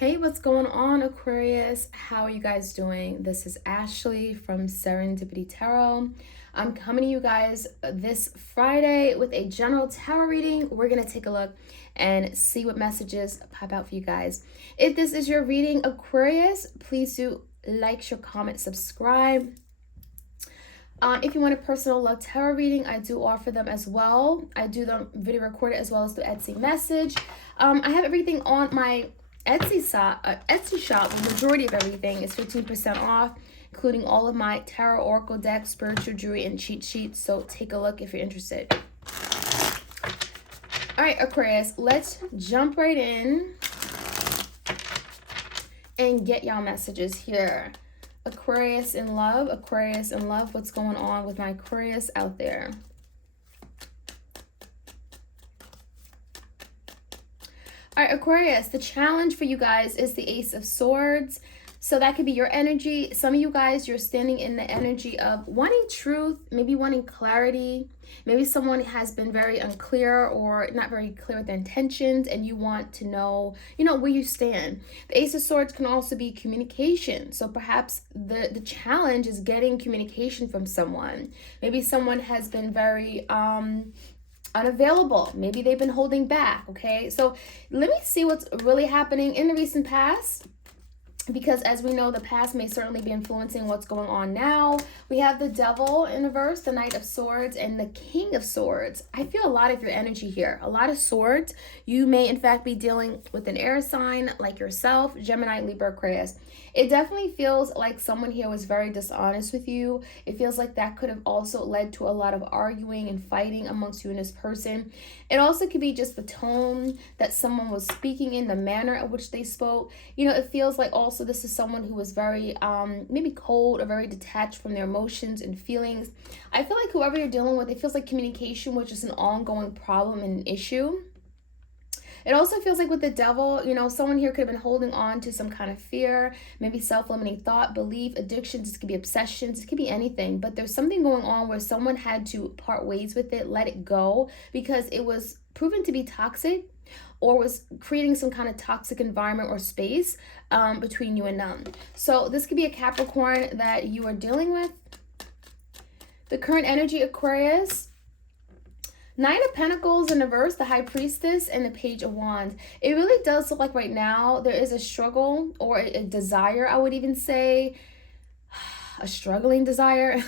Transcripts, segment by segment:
Hey, what's going on, Aquarius? How are you guys doing? This is Ashley from Serendipity Tarot. I'm coming to you guys this Friday with a general tarot reading. We're going to take a look and see what messages pop out for you guys. If this is your reading, Aquarius, please do like, share, comment, subscribe. If you want a personal love tarot reading, I do offer them as well. I do them video recorded as well as through Etsy message. I have everything on my Etsy shop. The majority of everything is 15% off, including all of my tarot, oracle decks, spiritual jewelry, and cheat sheets. So take a look if you're interested. All right, Aquarius, let's jump right in and get y'all messages here. Aquarius in love, what's going on with my Aquarius out there? All right, Aquarius, the challenge for you guys is the Ace of Swords. So that could be your energy. Some of you guys, you're standing in the energy of wanting truth, maybe wanting clarity. Maybe someone has been very unclear or not very clear with their intentions, and you want to know, where you stand. The Ace of Swords can also be communication. So perhaps the challenge is getting communication from someone. Maybe someone has been very unavailable. Maybe they've been holding back. Okay, so let me see what's really happening in the recent past, because as we know, the past may certainly be influencing what's going on now. We have the Devil in reverse, the Knight of Swords, and the King of Swords. I feel a lot of your energy here, a lot of swords. You may in fact be dealing with an air sign like yourself, Gemini, Libra, Aquarius. It definitely feels like someone here was very dishonest with you. It feels like that could have also led to a lot of arguing and fighting amongst you and this person. It also could be just the tone that someone was speaking in, the manner at which they spoke. It feels like also this is someone who was very maybe cold or very detached from their emotions and feelings. I feel like whoever you're dealing with, it feels like communication was just an ongoing problem and an issue. It also feels like with the Devil, someone here could have been holding on to some kind of fear, maybe self-limiting thought, belief, addictions. This could be obsessions. It could be anything. But there's something going on where someone had to part ways with it, let it go, because it was proven to be toxic or was creating some kind of toxic environment or space between you and them. So this could be a Capricorn that you are dealing with. The current energy, Aquarius. Nine of Pentacles in reverse, the High Priestess, and the Page of Wands. It really does look like right now there is a struggle or a desire, I would even say, a struggling desire.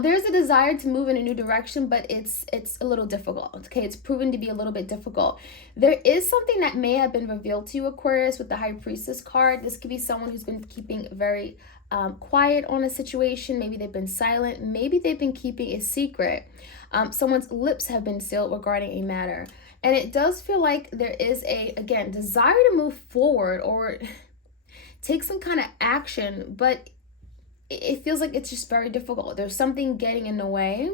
There's a desire to move in a new direction, but it's a little difficult. Okay, it's proven to be a little bit difficult. There is something that may have been revealed to you, Aquarius, with the High Priestess card. This could be someone who's been keeping very quiet on a situation. Maybe they've been silent. Maybe they've been keeping a secret. Someone's lips have been sealed regarding a matter. And it does feel like there is again, desire to move forward or take some kind of action, but it feels like it's just very difficult. There's something getting in the way.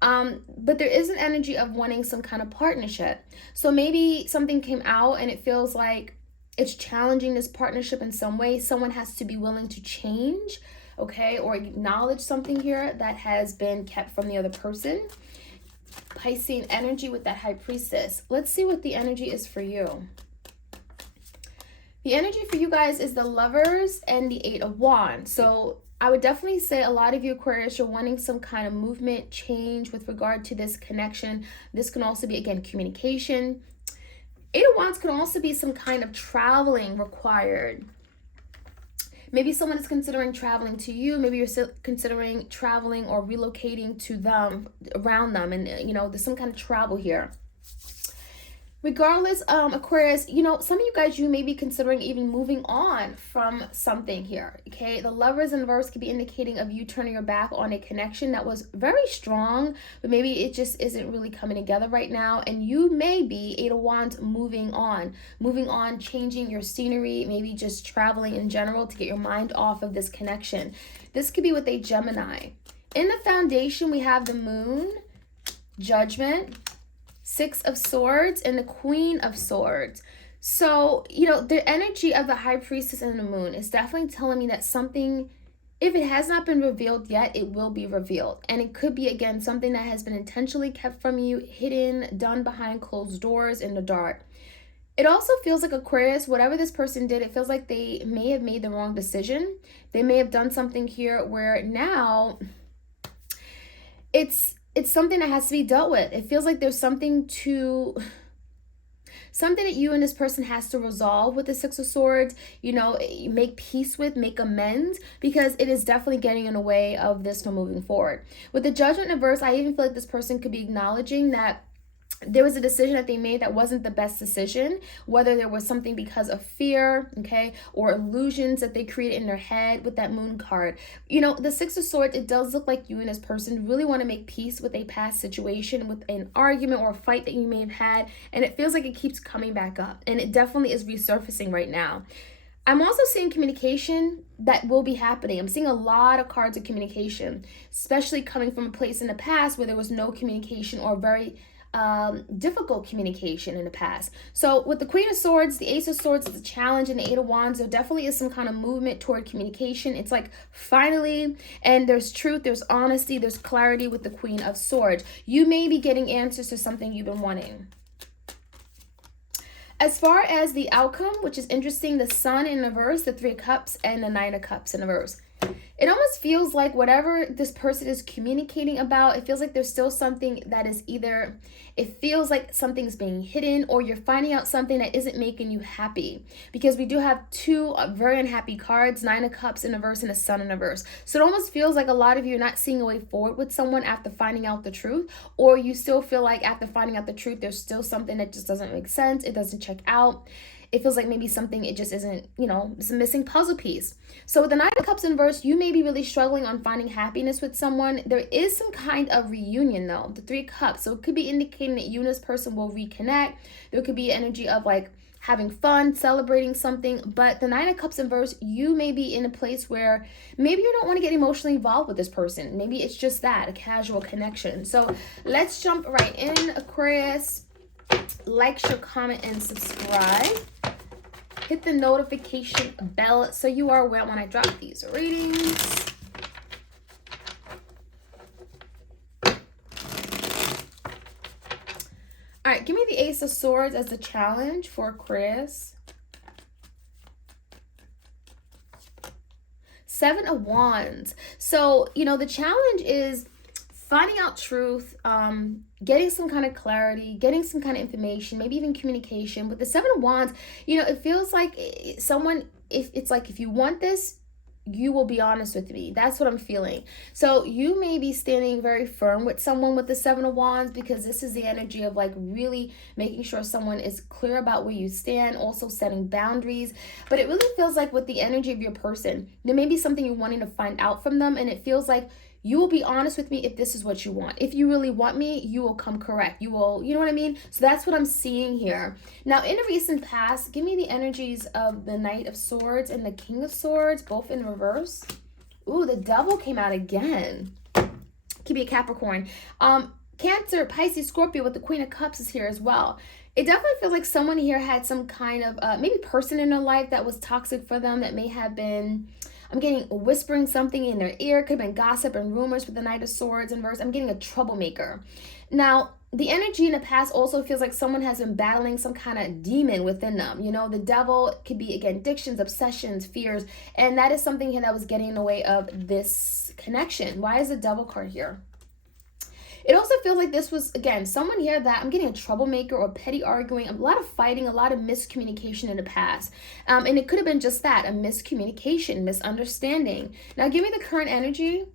But there is an energy of wanting some kind of partnership. So maybe something came out and it feels like it's challenging this partnership in some way. Someone has to be willing to change, okay, or acknowledge something here that has been kept from the other person. Piscean energy with that High Priestess. Let's see what the energy is for you. The energy for you guys is the Lovers and the Eight of Wands. So I would definitely say a lot of you, Aquarius, you're wanting some kind of movement, change with regard to this connection. This can also be, again, communication. Eight of Wands can also be some kind of traveling required. Maybe someone is considering traveling to you. Maybe you're still considering traveling or relocating to them, around them. And, there's some kind of travel here. Regardless, Aquarius, some of you guys, you may be considering even moving on from something here, okay? The Lovers in reverse could be indicating of you turning your back on a connection that was very strong, but maybe it just isn't really coming together right now, and you may be, Eight of Wands, moving on, changing your scenery, maybe just traveling in general to get your mind off of this connection. This could be with a Gemini. In the foundation, we have the Moon, Judgment, Six of Swords, and the Queen of Swords. So, the energy of the High Priestess and the Moon is definitely telling me that something, if it has not been revealed yet, it will be revealed. And it could be, again, something that has been intentionally kept from you, hidden, done behind closed doors in the dark. It also feels like Aquarius, whatever this person did, it feels like they may have made the wrong decision. They may have done something here where now it's something that has to be dealt with. It feels like there's something that you and this person has to resolve with the Six of Swords, you know, make peace with, make amends, because it is definitely getting in the way of this from moving forward. With the Judgment in reverse, I even feel like this person could be acknowledging that there was a decision that they made that wasn't the best decision, whether there was something because of fear, okay, or illusions that they created in their head with that Moon card. You know, the Six of Swords, it does look like you and this person really want to make peace with a past situation, with an argument or a fight that you may have had, and it feels like it keeps coming back up, and it definitely is resurfacing right now. I'm also seeing communication that will be happening. I'm seeing a lot of cards of communication, especially coming from a place in the past where there was no communication or very difficult communication in the past. So with the Queen of Swords, the Ace of Swords is a challenge, and the Eight of Wands, there definitely is some kind of movement toward communication. It's like finally, and there's truth, there's honesty, there's clarity with the Queen of Swords. You may be getting answers to something you've been wanting. As far as the outcome, which is interesting, the Sun in reverse, the Three of Cups, and the Nine of Cups in reverse. It almost feels like whatever this person is communicating about, it feels like there's still something that is either, it feels like something's being hidden, or you're finding out something that isn't making you happy. Because we do have two very unhappy cards, Nine of Cups in reverse and a Sun in reverse. So it almost feels like a lot of you are not seeing a way forward with someone after finding out the truth, or you still feel like after finding out the truth, there's still something that just doesn't make sense. It doesn't check out. It feels like maybe something, it just isn't, you know, it's a missing puzzle piece. So with the Nine of Cups in reverse, you may be really struggling on finding happiness with someone. There is some kind of reunion though, the Three of Cups. So it could be indicating that you and this person will reconnect. There could be energy of like having fun, celebrating something. But the Nine of Cups in reverse, you may be in a place where maybe you don't want to get emotionally involved with this person. Maybe it's just that, a casual connection. So let's jump right in, Aquarius. Like, share, comment, and subscribe. Hit the notification bell so you are aware when I drop these readings. All right, give me the Ace of Swords as the challenge for Aquarius. Seven of Wands. So, you know, the challenge is finding out truth, getting some kind of clarity, getting some kind of information, maybe even communication. With the Seven of Wands, you know, it feels like someone, if you want this, you will be honest with me. That's what I'm feeling. So you may be standing very firm with someone with the Seven of Wands, because this is the energy of like really making sure someone is clear about where you stand, also setting boundaries. But it really feels like with the energy of your person, there may be something you're wanting to find out from them, and it feels like you will be honest with me if this is what you want. If you really want me, you will come correct. You will, you know what I mean? So that's what I'm seeing here. Now, in the recent past, give me the energies of the Knight of Swords and the King of Swords, both in reverse. Ooh, the Devil came out again. Could be a Capricorn. Cancer, Pisces, Scorpio with the Queen of Cups is here as well. It definitely feels like someone here had some kind of maybe person in their life that was toxic for them, that may have been, I'm getting whispering something in their ear. Could have been gossip and rumors with the Knight of Swords in reverse. I'm getting a troublemaker. Now, the energy in the past also feels like someone has been battling some kind of demon within them. You know, the Devil could be, again, addictions, obsessions, fears. And that is something here that was getting in the way of this connection. Why is the Devil card here? It also feels like this was, again, someone here that I'm getting a troublemaker or petty arguing, a lot of fighting, a lot of miscommunication in the past. And it could have been just that, a miscommunication, misunderstanding. Now, give me the current energy.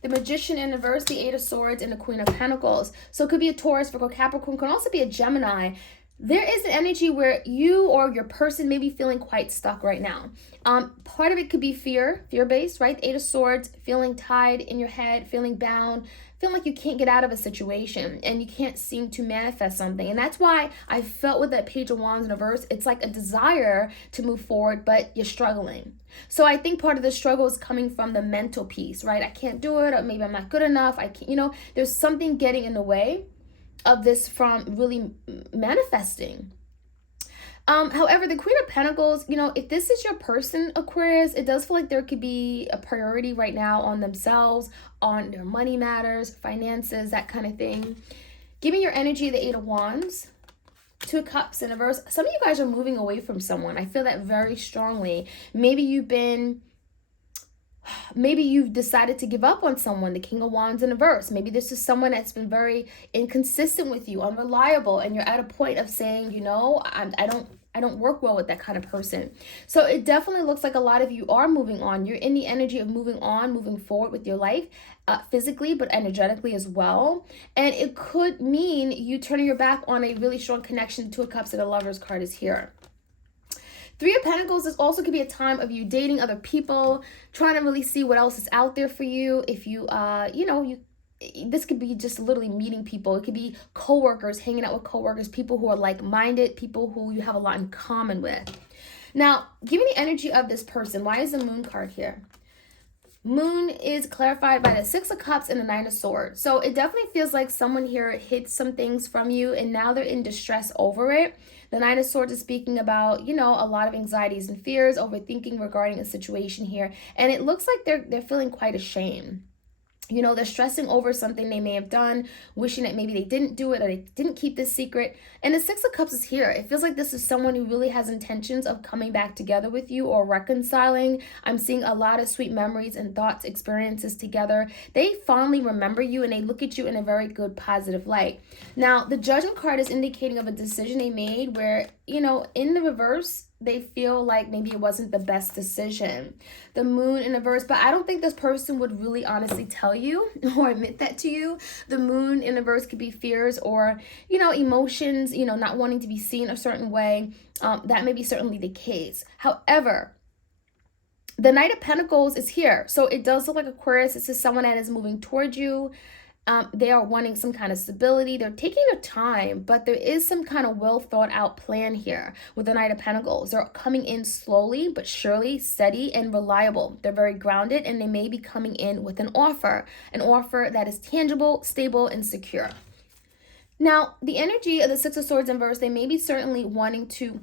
The Magician in reverse, the Eight of Swords, and the Queen of Pentacles. So it could be a Taurus, Virgo, Capricorn, could also be a Gemini. There is an energy where you or your person may be feeling quite stuck right now. Part of it could be fear-based, right? The Eight of Swords, feeling tied in your head, feeling bound, feeling like you can't get out of a situation and you can't seem to manifest something. And that's why I felt with that Page of Wands in reverse, it's like a desire to move forward, but you're struggling. So I think part of the struggle is coming from the mental piece, right? I can't do it, or maybe I'm not good enough. I can't, you know, there's something getting in the way of this from really manifesting. However, the Queen of Pentacles, you know, if this is your person, Aquarius, it does feel like there could be a priority right now on themselves, on their money matters, finances, that kind of thing. Give me your energy, the Eight of Wands. Two of Cups in reverse. Some of you guys are moving away from someone. I feel that very strongly. Maybe you've decided to give up on someone. The King of Wands in reverse. Maybe this is someone that's been very inconsistent with you, unreliable, and you're at a point of saying, you know, I don't work well with that kind of person. So it definitely looks like a lot of you are moving on. You're in the energy of moving on, moving forward with your life, physically, but energetically as well. And it could mean you turning your back on a really strong connection. Two of Cups and the Lover's card is here. Three of Pentacles, this also could be a time of you dating other people, trying to really see what else is out there for you. If you, this could be just literally meeting people. It could be coworkers, hanging out with coworkers, people who are like-minded, people who you have a lot in common with. Now, give me the energy of this person. Why is the Moon card here? Moon is clarified by the Six of Cups and the Nine of Swords. So it definitely feels like someone here hid some things from you and now they're in distress over it. The Nine of Swords is speaking about, you know, a lot of anxieties and fears, overthinking regarding a situation here. And it looks like they're feeling quite ashamed. You know, they're stressing over something they may have done, wishing that maybe they didn't do it or they didn't keep this secret. And the Six of Cups is here. It feels like this is someone who really has intentions of coming back together with you or reconciling. I'm seeing a lot of sweet memories and thoughts, experiences together. They fondly remember you and they look at you in a very good, positive light. Now, the Judgment card is indicating of a decision they made where, you know, in the reverse, they feel like maybe it wasn't the best decision. The Moon in reverse, but I don't think this person would really honestly tell you or admit that to you. The Moon in reverse could be fears or, you know, emotions, you know, not wanting to be seen a certain way. That may be certainly the case. However, the Knight of Pentacles is here. So it does look like Aquarius. This is someone that is moving towards you. They are wanting some kind of stability. They're taking their time, but there is some kind of well thought out plan here with the Knight of Pentacles. They're coming in slowly, but surely, steady and reliable. They're very grounded and they may be coming in with an offer that is tangible, stable, and secure. Now, the energy of the Six of Swords in reverse, they may be certainly wanting to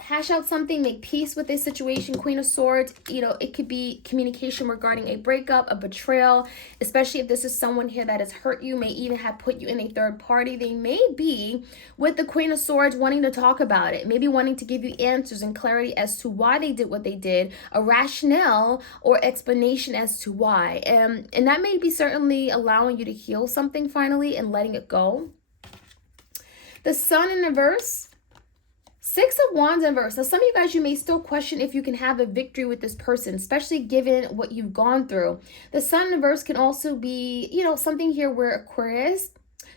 hash out something, make peace with this situation. Queen of Swords, you know, it could be communication regarding a breakup, a betrayal, especially if this is someone here that has hurt you, may even have put you in a third party. They may be with the Queen of Swords wanting to talk about it, maybe wanting to give you answers and clarity as to why they did what they did, a rationale or explanation as to why. And that may be certainly allowing you to heal something finally and letting it go. The Sun in reverse. Six of Wands in reverse. Now, some of you guys, you may still question if you can have a victory with this person, especially given what you've gone through. The Sun in reverse can also be, you know, something here where Aquarius,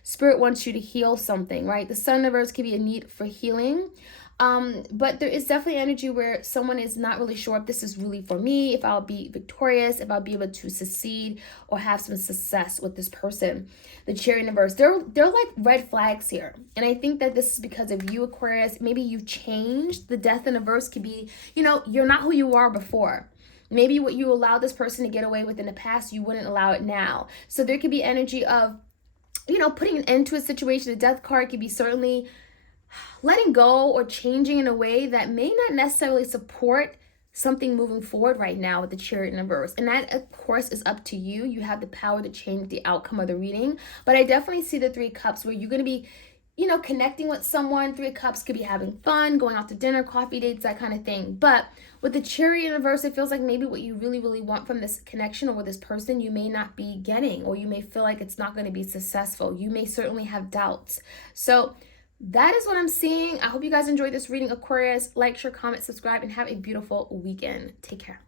Spirit wants you to heal something, right? The Sun in reverse can be a need for healing. But there is definitely energy where someone is not really sure if this is really for me, if I'll be victorious, if I'll be able to succeed or have some success with this person. The Chariot in reverse, they're like red flags here. And I think that this is because of you, Aquarius. Maybe you've changed. The Death in reverse could be, you know, you're not who you are before. Maybe what you allowed this person to get away with in the past, you wouldn't allow it now. So there could be energy of, you know, putting an end to a situation. The Death card could be certainly letting go or changing in a way that may not necessarily support something moving forward right now with the Chariot in reverse. And that, of course, is up to you. You have the power to change the outcome of the reading. But I definitely see the Three of Cups where you're going to be, you know, connecting with someone. Three of Cups could be having fun, going out to dinner, coffee dates, that kind of thing. But with the Chariot in reverse, it feels like maybe what you really, really want from this connection or with this person, you may not be getting, or you may feel like it's not going to be successful. You may certainly have doubts. So that is what I'm seeing. I hope you guys enjoyed this reading, Aquarius. Like, share, comment, subscribe, and have a beautiful weekend. Take care.